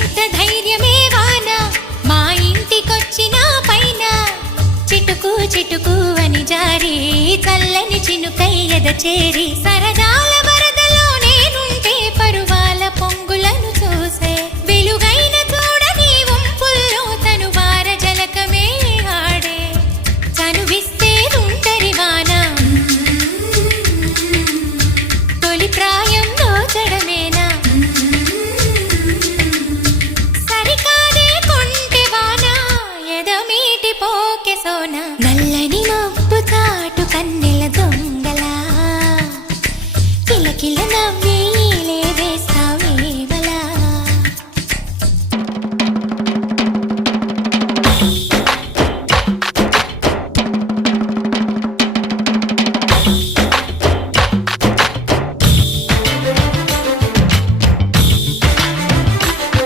ఎంత ధైర్యమే వాన మా ఇంటికొచ్చిన పైన చిటుకు చిటుకు అని జారి చల్లని చినుకై ఎద చేరి సరదా